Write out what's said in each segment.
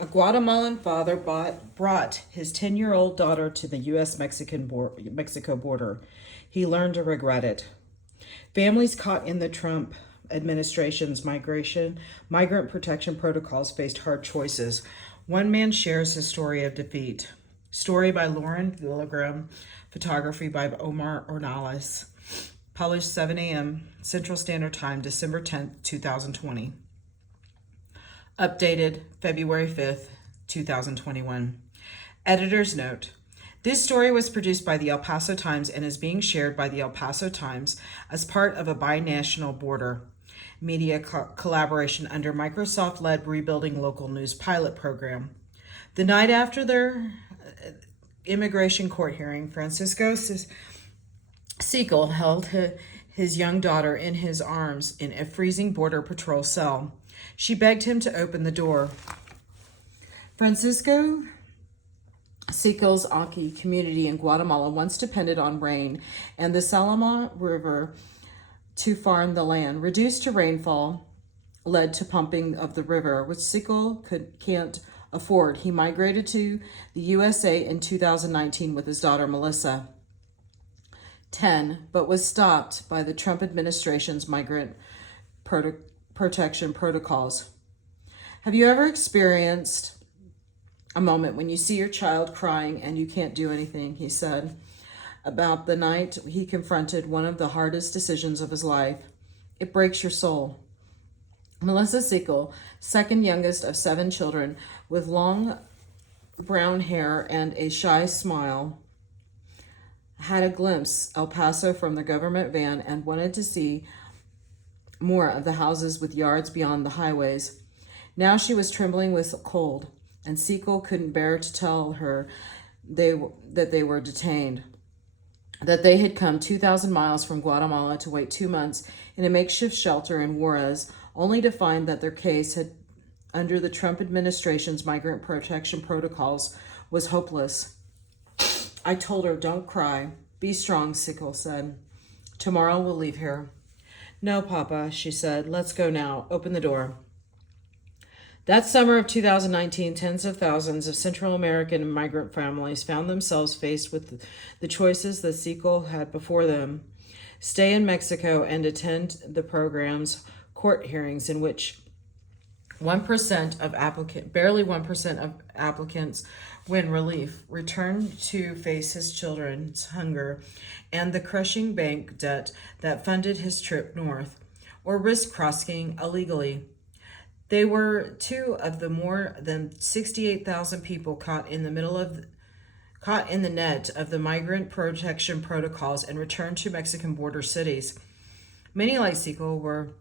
A Guatemalan father brought his 10-year-old daughter to the U.S. Mexico border. He learned to regret it. Families caught in the Trump administration's migrant protection protocols faced hard choices. One man shares his story of defeat. Story by Lauren Villagran, photography by Omar Ornelas. Published 7 a.m. Central Standard Time, December 10th, 2020. Updated February 5th, 2021. Editor's note. This story was produced by the El Paso Times and is being shared by the El Paso Times as part of a binational border media collaboration under Microsoft-led Rebuilding Local News pilot program. The night after their immigration court hearing, Francisco Siegel held his young daughter in his arms in a freezing border patrol cell. She begged him to open the door. Francisco Siegel's Anchi community in Guatemala once depended on rain and the Salama River to farm the land. Reduced to rainfall led to pumping of the river, which Siegel can't afford. He migrated to the USA in 2019 with his daughter Melissa, 10, but was stopped by the Trump administration's migrant protection protocols. Have you ever experienced a moment when you see your child crying and you can't do anything? He said about the night he confronted one of the hardest decisions of his life. It breaks your soul. Melissa Siegel, second youngest of 7 children, with long brown hair and a shy smile, had a glimpse El Paso from the government van and wanted to see more of the houses with yards beyond the highways. Now she was trembling with cold, and Siegel couldn't bear to tell her that they were detained, that they had come 2,000 miles from Guatemala to wait 2 months in a makeshift shelter in Juarez, only to find that their case had, under the Trump administration's migrant protection protocols, was hopeless. I told her, "Don't cry. Be strong," Siegel said. "Tomorrow we'll leave here." "No, Papa," she said. "Let's go now. Open the door." That summer of 2019, tens of thousands of Central American migrant families found themselves faced with the choices that Siegel had before them. Stay in Mexico and attend the program's court hearings in which barely 1% of applicants win relief, return to face his children's hunger and the crushing bank debt that funded his trip north, or risk crossing illegally. They were 2 of the more than 68,000 people caught in the net of the migrant protection protocols and returned to Mexican border cities. Many, like Siegel, were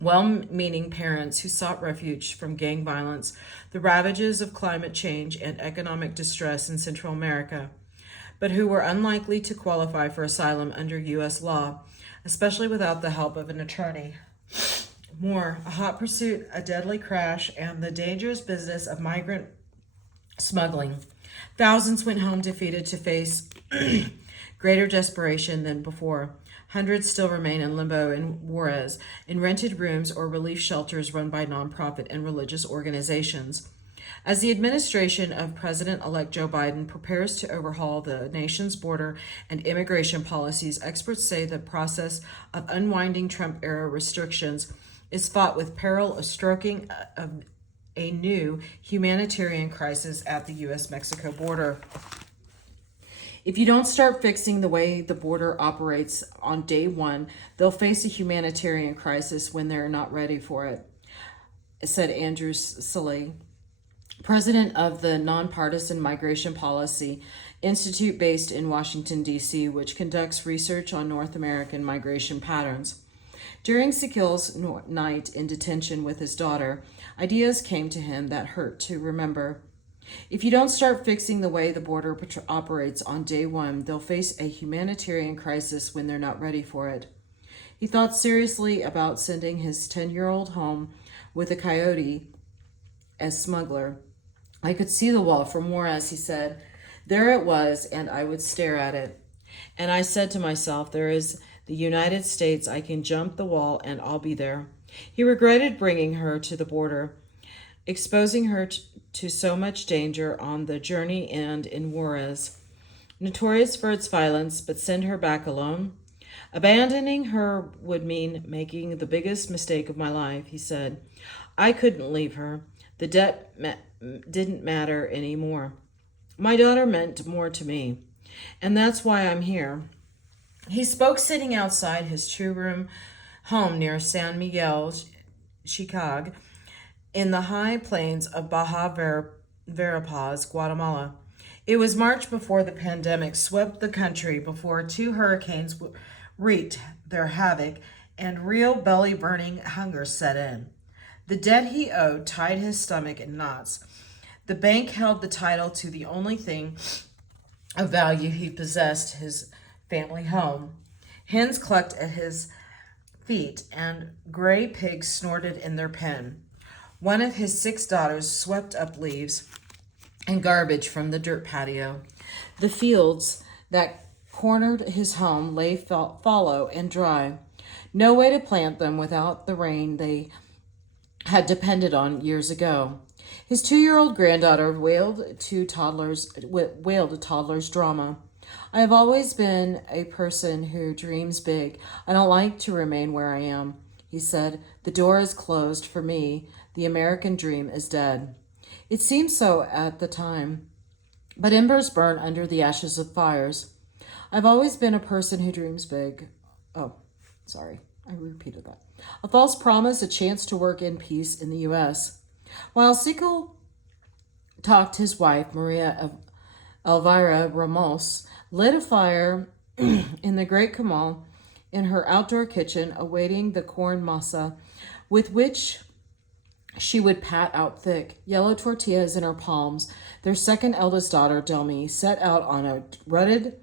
well-meaning parents who sought refuge from gang violence, the ravages of climate change, and economic distress in Central America, but who were unlikely to qualify for asylum under U.S. law, especially without the help of an attorney. More, a hot pursuit, a deadly crash, and the dangerous business of migrant smuggling. Thousands went home defeated to face greater desperation than before. Hundreds still remain in limbo in Juarez, in rented rooms or relief shelters run by nonprofit and religious organizations. As the administration of President-elect Joe Biden prepares to overhaul the nation's border and immigration policies, experts say the process of unwinding Trump-era restrictions is fought with peril of stroking a new humanitarian crisis at the U.S.-Mexico border. If you don't start fixing the way the border operates on day one, they'll face a humanitarian crisis when they're not ready for it, said Andrew Saleh, president of the Nonpartisan Migration Policy Institute based in Washington, D.C., which conducts research on North American migration patterns. During Siegel's night in detention with his daughter, ideas came to him that hurt to remember. If you don't start fixing the way the border operates on day one, they'll face a humanitarian crisis when they're not ready for it. He thought seriously about sending his 10-year-old home with a coyote as smuggler. "I could see the wall from Juarez," he said. "There it was, and I would stare at it. And I said to myself, there is the United States. I can jump the wall and I'll be there." He regretted bringing her to the border. exposing her to so much danger on the journey and in Juarez. Notorious for its violence, but send her back alone? Abandoning her would mean making the biggest mistake of my life, he said. I couldn't leave her. The debt didn't matter anymore. My daughter meant more to me, and that's why I'm here. He spoke sitting outside his two-room home near San Miguel, Chicag, in the high plains of Verapaz, Guatemala. It was March before the pandemic swept the country, before two hurricanes wreaked their havoc and real belly-burning hunger set in. The debt he owed tied his stomach in knots. The bank held the title to the only thing of value he possessed, his family home. Hens clucked at his feet, and gray pigs snorted in their pen. One of his 6 daughters swept up leaves and garbage from the dirt patio. The fields that cornered his home lay fallow and dry. No way to plant them without the rain they had depended on years ago. His 2-year-old granddaughter wailed a toddler's drama. I have always been a person who dreams big. I don't like to remain where I am, he said. The door is closed for me. The American dream is dead. It seemed so at the time, but embers burn under the ashes of fires. I've always been a person who dreams big. Oh, sorry, I repeated that. A false promise, a chance to work in peace in the U.S. While Siegel talked, his wife, Maria Elvira Ramos, lit a fire in the great comal in her outdoor kitchen, awaiting the corn masa with which she would pat out thick yellow tortillas in her palms. Their second eldest daughter, Delmy, set out on a rutted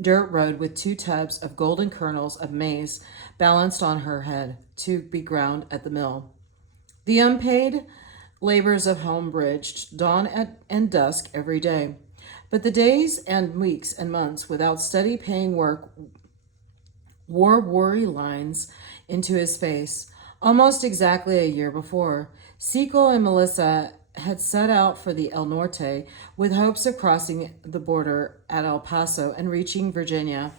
dirt road with 2 tubs of golden kernels of maize balanced on her head to be ground at the mill. The unpaid labors of home bridged dawn and dusk every day. But the days and weeks and months without steady paying work wore worry lines into his face. Almost exactly a year before, Siegel and Melissa had set out for the El Norte with hopes of crossing the border at El Paso and reaching Virginia,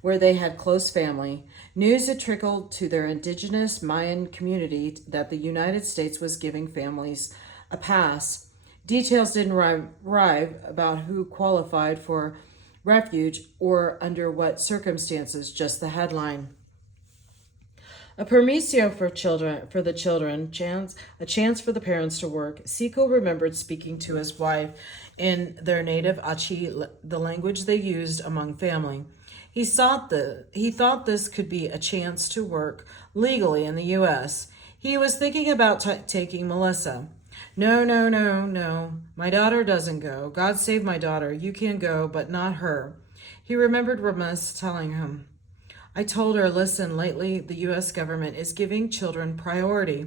where they had close family. News had trickled to their indigenous Mayan community that the United States was giving families a pass. Details didn't arrive about who qualified for refuge or under what circumstances, just the headline. A permiso for the children, a chance for the parents to work. Siegel remembered speaking to his wife in their native Achi, the language they used among family. He thought this could be a chance to work legally in the U.S. He was thinking about taking Melissa. No. My daughter doesn't go. God save my daughter. You can go, but not her. He remembered Ramas telling him. I told her, listen, lately the U.S. government is giving children priority,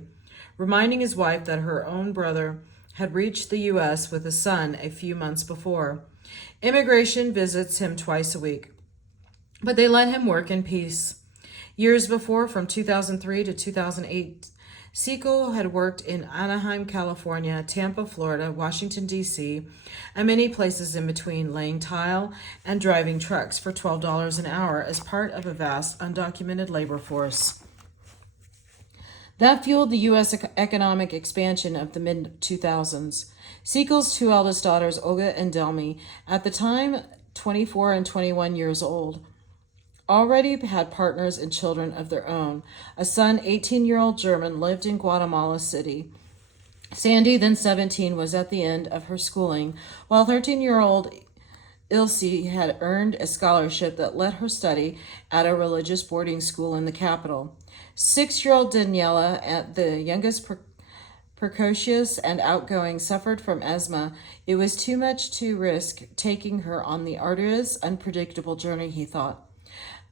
reminding his wife that her own brother had reached the U.S. with a son a few months before. Immigration visits him twice a week, but they let him work in peace. Years before, from 2003 to 2008, Siegel had worked in Anaheim, California, Tampa, Florida, Washington, D.C., and many places in between, laying tile and driving trucks for $12 an hour as part of a vast, undocumented labor force. That fueled the U.S. economic expansion of the mid-2000s. Siegel's 2 eldest daughters, Olga and Delmy, at the time 24 and 21 years old, already had partners and children of their own. A son, 18-year-old German, lived in Guatemala City. Sandy, then 17, was at the end of her schooling, while 13-year-old Ilse had earned a scholarship that let her study at a religious boarding school in the capital. 6-year-old Daniela, the youngest precocious and outgoing, suffered from asthma. It was too much to risk taking her on the arduous, unpredictable journey, he thought.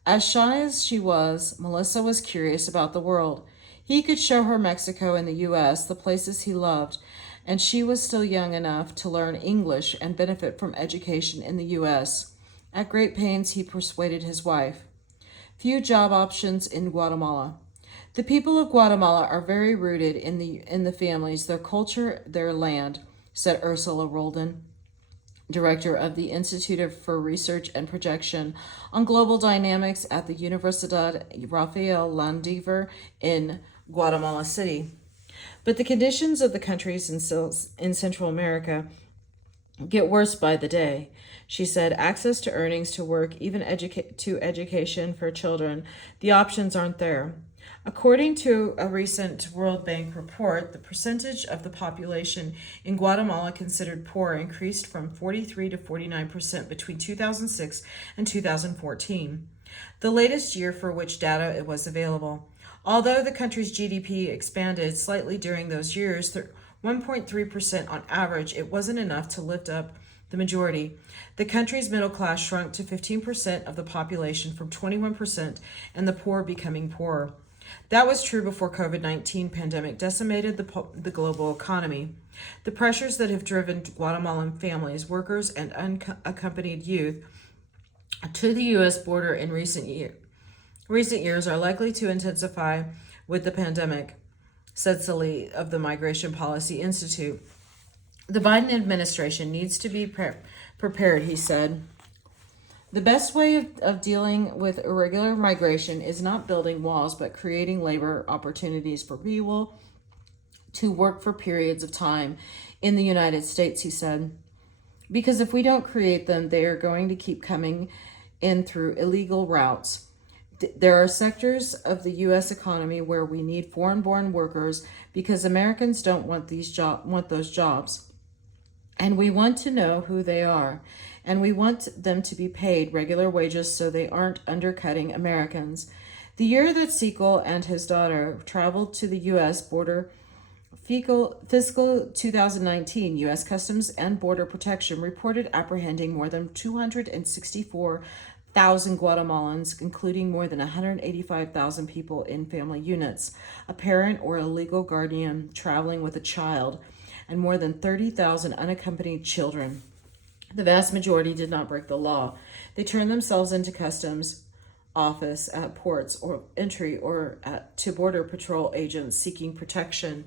As shy as she was, Melissa was curious about the world. He could show her Mexico and the U.S., the places he loved, and she was still young enough to learn English and benefit from education in the U.S. At great pains, he persuaded his wife. Few job options in Guatemala. The people of Guatemala are very rooted in the families, their culture, their land, said Ursula Roldan, director of the Institute for Research and Projection on Global Dynamics at the Universidad Rafael Landívar in Guatemala City. But the conditions of the countries in Central America get worse by the day. She said, access to earnings, to work, even to education for children, the options aren't there. According to a recent World Bank report, the percentage of the population in Guatemala considered poor increased from 43 to 49% between 2006 and 2014, the latest year for which data was available. Although the country's GDP expanded slightly during those years, 1.3% on average, it wasn't enough to lift up the majority. The country's middle class shrunk to 15% of the population from 21%, and the poor becoming poorer. That was true before COVID-19 pandemic decimated the global economy. The pressures that have driven Guatemalan families, workers, and unaccompanied youth to the U.S. border in recent years are likely to intensify with the pandemic, said Salih of the Migration Policy Institute. The Biden administration needs to be prepared, he said. The best way of dealing with irregular migration is not building walls, but creating labor opportunities for people to work for periods of time in the United States, he said. Because if we don't create them, they are going to keep coming in through illegal routes. There are sectors of the U.S. economy where we need foreign-born workers because Americans don't want those jobs. And we want to know who they are. And we want them to be paid regular wages so they aren't undercutting Americans. The year that Siegel and his daughter traveled to the U.S. border, fiscal 2019, U.S. Customs and Border Protection reported apprehending more than 264,000 Guatemalans, including more than 185,000 people in family units, a parent or a legal guardian traveling with a child, and more than 30,000 unaccompanied children. The vast majority did not break the law. They turned themselves into customs office at ports or entry or to border patrol agents seeking protection.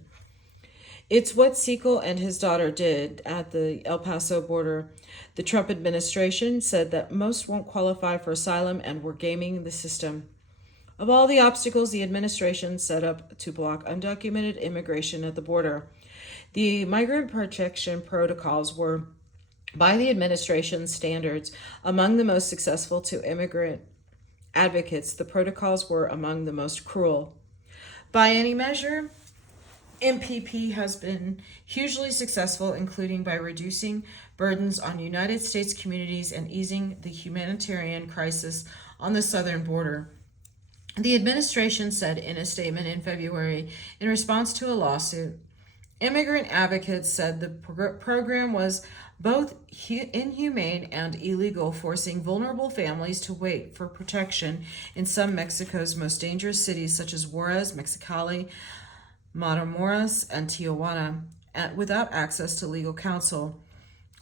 It's what Siegel and his daughter did at the El Paso border. The Trump administration said that most won't qualify for asylum and were gaming the system. Of all the obstacles the administration set up to block undocumented immigration at the border, the migrant protection protocols were, by the administration's standards, among the most successful to immigrant advocates. The protocols were among the most cruel. By any measure, MPP has been hugely successful, including by reducing burdens on United States communities and easing the humanitarian crisis on the southern border. The administration said in a statement in February in response to a lawsuit. Immigrant advocates said the program was both inhumane and illegal, forcing vulnerable families to wait for protection in some Mexico's most dangerous cities such as Juarez, Mexicali, Matamoros, and Tijuana, without access to legal counsel.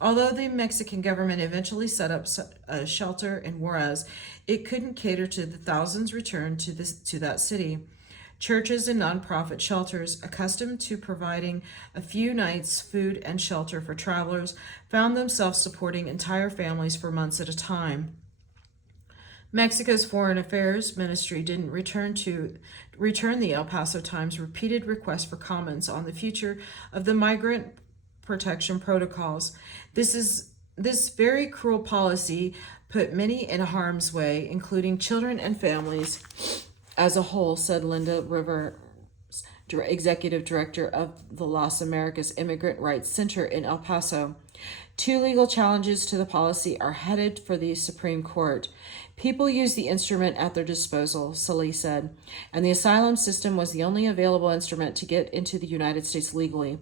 Although the Mexican government eventually set up a shelter in Juarez, it couldn't cater to the thousands returned to that city. Churches and nonprofit shelters, accustomed to providing a few nights' food and shelter for travelers, found themselves supporting entire families for months at a time. Mexico's Foreign Affairs Ministry didn't return the El Paso Times' repeated request for comments on the future of the migrant protection protocols. This very cruel policy put many in harm's way, including children and families as a whole, said Linda Rivers, executive director of the Las Americas Immigrant Rights Center in El Paso. 2 legal challenges to the policy are headed for the Supreme Court. People use the instrument at their disposal, Salih said, and the asylum system was the only available instrument to get into the United States legally.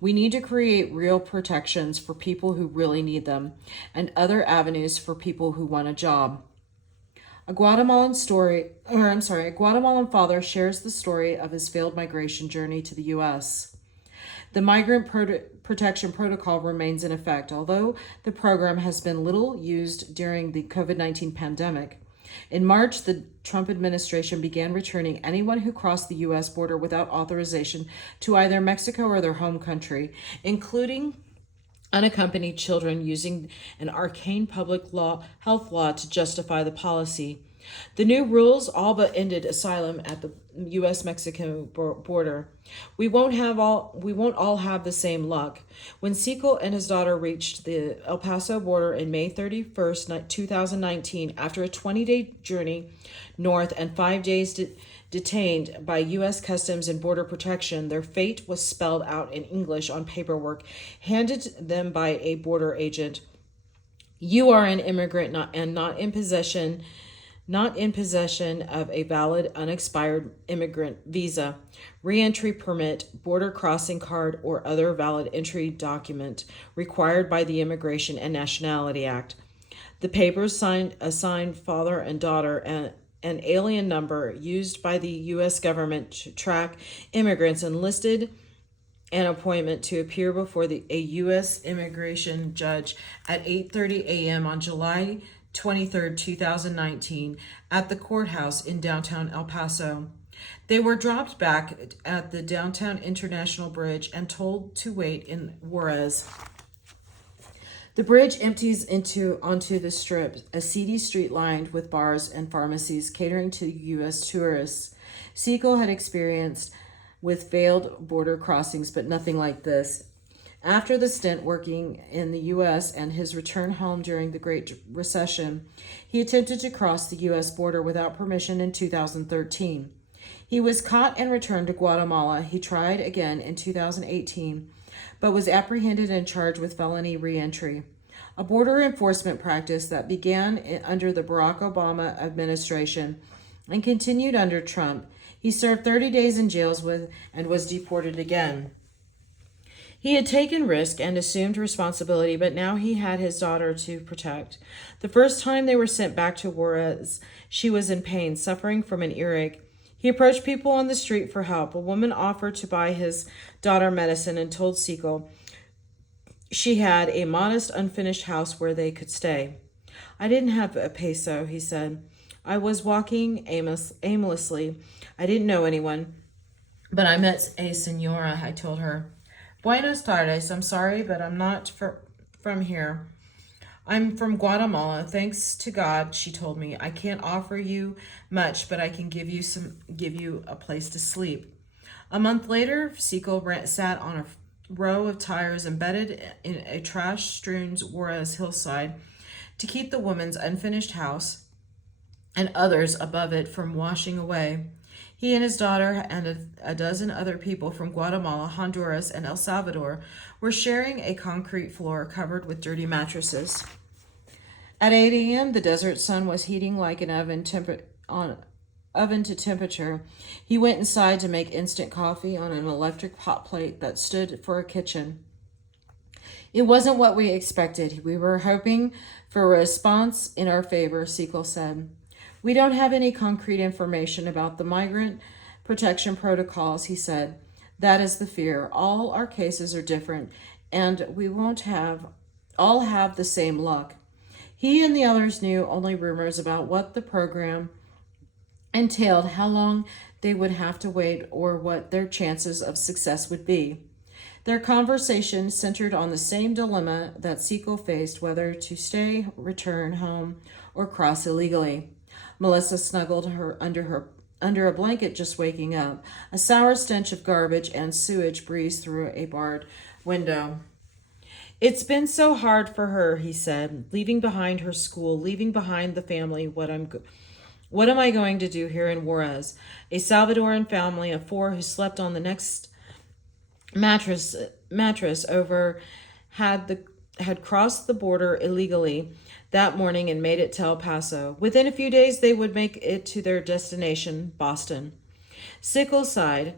We need to create real protections for people who really need them, and other avenues for people who want a job. A Guatemalan father shares the story of his failed migration journey to the U.S. The Migrant Protection Protocol remains in effect, although the program has been little used during the COVID-19 pandemic. In March, the Trump administration began returning anyone who crossed the U.S. border without authorization to either Mexico or their home country, including unaccompanied children, using an arcane health law to justify the policy. The new rules all but ended asylum at the U.S.-Mexico border. We won't all have the same luck. When Sekel and his daughter reached the El Paso border in May 31st, 2019, after a 20-day journey north and 5 days detained by U.S. Customs and Border Protection, their fate was spelled out in English on paperwork handed to them by a border agent. You are an immigrant not in possession of a valid unexpired immigrant visa, reentry permit, border crossing card, or other valid entry document required by the Immigration and Nationality Act. The papers assigned father and daughter an alien number used by the U.S. government to track immigrants, and listed an appointment to appear before a U.S. immigration judge at 8:30 a.m. on July 23rd, 2019, at the courthouse in downtown El Paso. They were dropped back at the downtown International Bridge and told to wait in Juarez. The bridge empties onto the Strip, a seedy street lined with bars and pharmacies catering to U.S. tourists. Sekel had experienced with failed border crossings, but nothing like this. After the stint working in the U.S. and his return home during the Great Recession, he attempted to cross the U.S. border without permission in 2013. He was caught and returned to Guatemala. He tried again in 2018, but was apprehended and charged with felony reentry, a border enforcement practice that began under the Barack Obama administration and continued under Trump. He served 30 days in jails and was deported again. He had taken risk and assumed responsibility, but now he had his daughter to protect. The first time they were sent back to Juarez, she was in pain, suffering from an earache. He approached people on the street for help. A woman offered to buy his daughter medicine and told Sekel she had a modest, unfinished house where they could stay. I didn't have a peso, he said. I was walking aimlessly. I didn't know anyone, but I met a senora, I told her. Buenos tardes. I'm sorry, but I'm not from here. I'm from Guatemala. Thanks to God, she told me. I can't offer you much, but I can give you a place to sleep. A month later, Sekel sat on a row of tires embedded in a trash-strewn Juarez hillside to keep the woman's unfinished house and others above it from washing away. He and his daughter and a dozen other people from Guatemala, Honduras, and El Salvador were sharing a concrete floor covered with dirty mattresses. At 8 a.m., the desert sun was heating like an oven to temperature. He went inside to make instant coffee on an electric hot plate that stood for a kitchen. It wasn't what we expected. We were hoping for a response in our favor, Sekel said. We don't have any concrete information about the migrant protection protocols, he said. That is the fear. All our cases are different, and we won't all have the same luck. He and the others knew only rumors about what the program entailed, how long they would have to wait, or what their chances of success would be. Their conversation centered on the same dilemma that Sekel faced, whether to stay, return home, or cross illegally. Melissa snuggled under a blanket, just waking up. A sour stench of garbage and sewage breezed through a barred window. It's been so hard for her, he said, leaving behind her school, leaving behind the family. What am I going to do here in Juarez? A Salvadoran family of 4 who slept on the next mattress over had crossed the border illegally that morning and made it to El Paso. Within a few days, they would make it to their destination, Boston. Sekel sighed.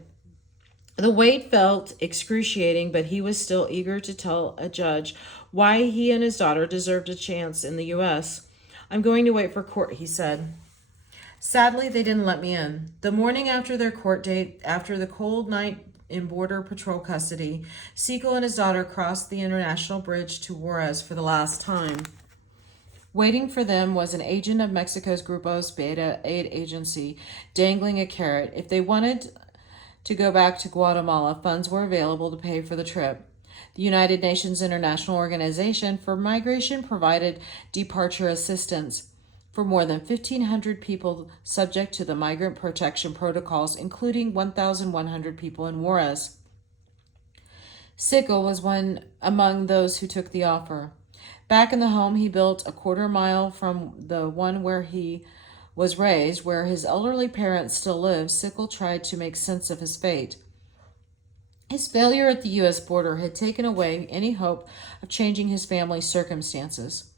The wait felt excruciating, but he was still eager to tell a judge why he and his daughter deserved a chance in the U.S. I'm going to wait for court, he said. Sadly, they didn't let me in. The morning after their court date, after the cold night in Border Patrol custody, Sekel and his daughter crossed the International Bridge to Juarez for the last time. Waiting for them was an agent of Mexico's Grupos Beta aid agency, dangling a carrot. If they wanted to go back to Guatemala, funds were available to pay for the trip. The United Nations International Organization for Migration provided departure assistance for more than 1,500 people subject to the migrant protection protocols, including 1,100 people in Juarez. Sickle was one among those who took the offer. Back in the home he built a quarter-mile from the one where he was raised, where his elderly parents still lived, Sickle tried to make sense of his fate. His failure at the U.S. border had taken away any hope of changing his family's circumstances.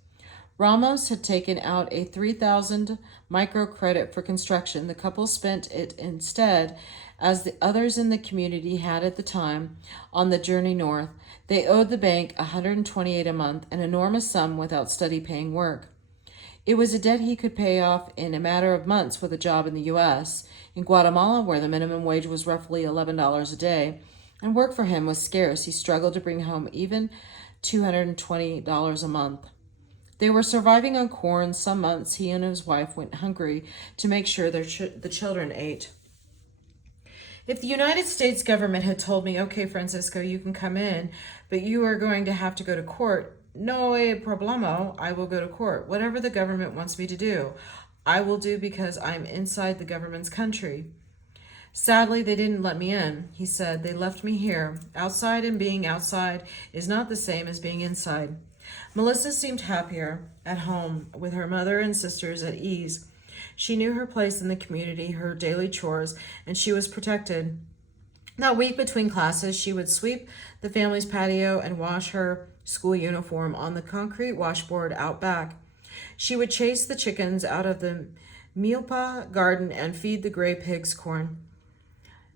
Ramos had taken out a $3,000 microcredit for construction. The couple spent it instead, as the others in the community had at the time, on the journey north. They owed the bank $128 a month, an enormous sum without steady-paying work. It was a debt he could pay off in a matter of months with a job in the U.S. In Guatemala, where the minimum wage was roughly $11 a day, and work for him was scarce, he struggled to bring home even $220 a month. They were surviving on corn. Some months he and his wife went hungry to make sure the children ate. If the United States government had told me, okay, Francisco, you can come in, but you are going to have to go to court, no problemo, I will go to court. Whatever the government wants me to do, I will do because I'm inside the government's country. Sadly, they didn't let me in, he said. They left me here. Outside, and being outside is not the same as being inside. Melissa seemed happier at home with her mother and sisters at ease. She knew her place in the community, her daily chores, and she was protected. That week between classes, she would sweep the family's patio and wash her school uniform on the concrete washboard out back. She would chase the chickens out of the milpa garden and feed the gray pigs corn.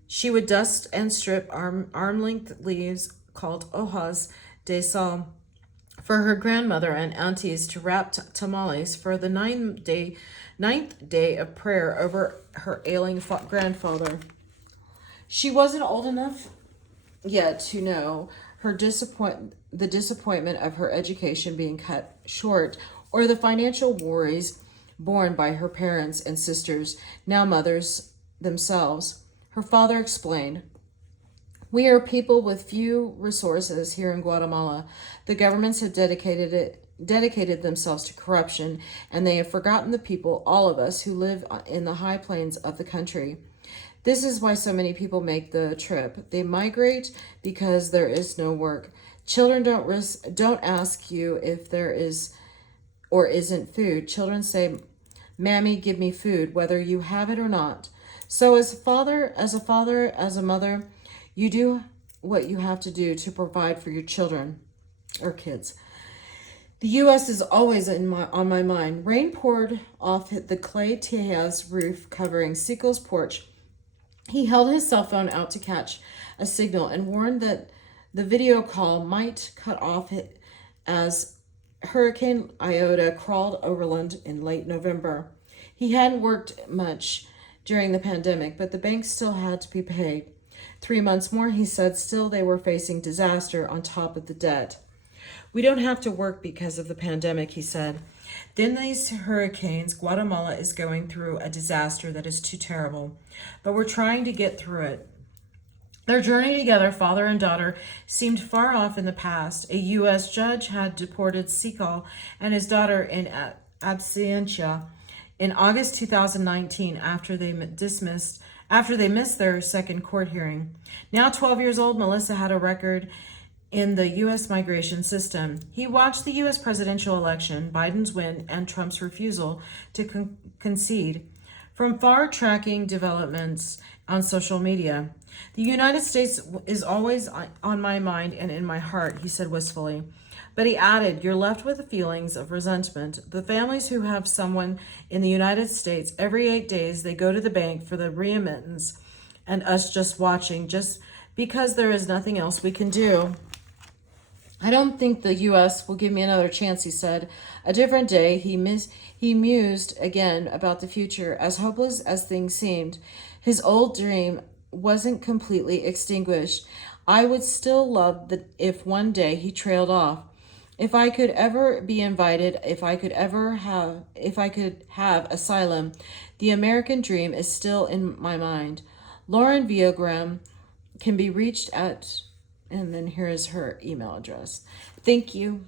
She would dust and strip arm-length leaves called hojas de sal for her grandmother and aunties to wrap tamales for the ninth day of prayer over her ailing grandfather. She wasn't old enough yet to know the disappointment of her education being cut short, or the financial worries borne by her parents and sisters, now mothers themselves. Her father explained, "We are people with few resources here in Guatemala. The governments have dedicated themselves to corruption, and they have forgotten the people, all of us, who live in the high plains of the country. This is why so many people make the trip. They migrate because there is no work. Children don't ask you if there is or isn't food. Children say, 'Mammy, give me food,' whether you have it or not. So as a mother, you do what you have to do to provide for your children or kids. The U.S. is always on my mind." Rain poured off the clay tejas roof covering Sico's porch. He held his cell phone out to catch a signal and warned that the video call might cut off as Hurricane Iota crawled overland in late November. He hadn't worked much during the pandemic, but the bank still had to be paid. 3 months more, he said. Still, they were facing disaster on top of the debt. "We don't have to work because of the pandemic," he said. "Then these hurricanes, Guatemala is going through a disaster that is too terrible, but we're trying to get through it." Their journey together, father and daughter, seemed far off in the past. A U.S. judge had deported Sical and his daughter in absentia in August 2019 after they missed their second court hearing. Now 12 years old, Melissa had a record in the U.S. migration system. He watched the U.S. presidential election, Biden's win, and Trump's refusal to concede. From far, tracking developments on social media. "The United States is always on my mind and in my heart," he said wistfully. But he added, "You're left with feelings of resentment. The families who have someone in the United States, every 8 days they go to the bank for the remittance, and us just watching, just because there is nothing else we can do." "I don't think the U.S. will give me another chance," he said. A different day, he mused again about the future, as hopeless as things seemed. His old dream wasn't completely extinguished. I would still love that if one day he trailed off If I could ever be invited, if I could have asylum, the American dream is still in my mind. Lauren Villagran can be reached at, and then here is her email address. Thank you.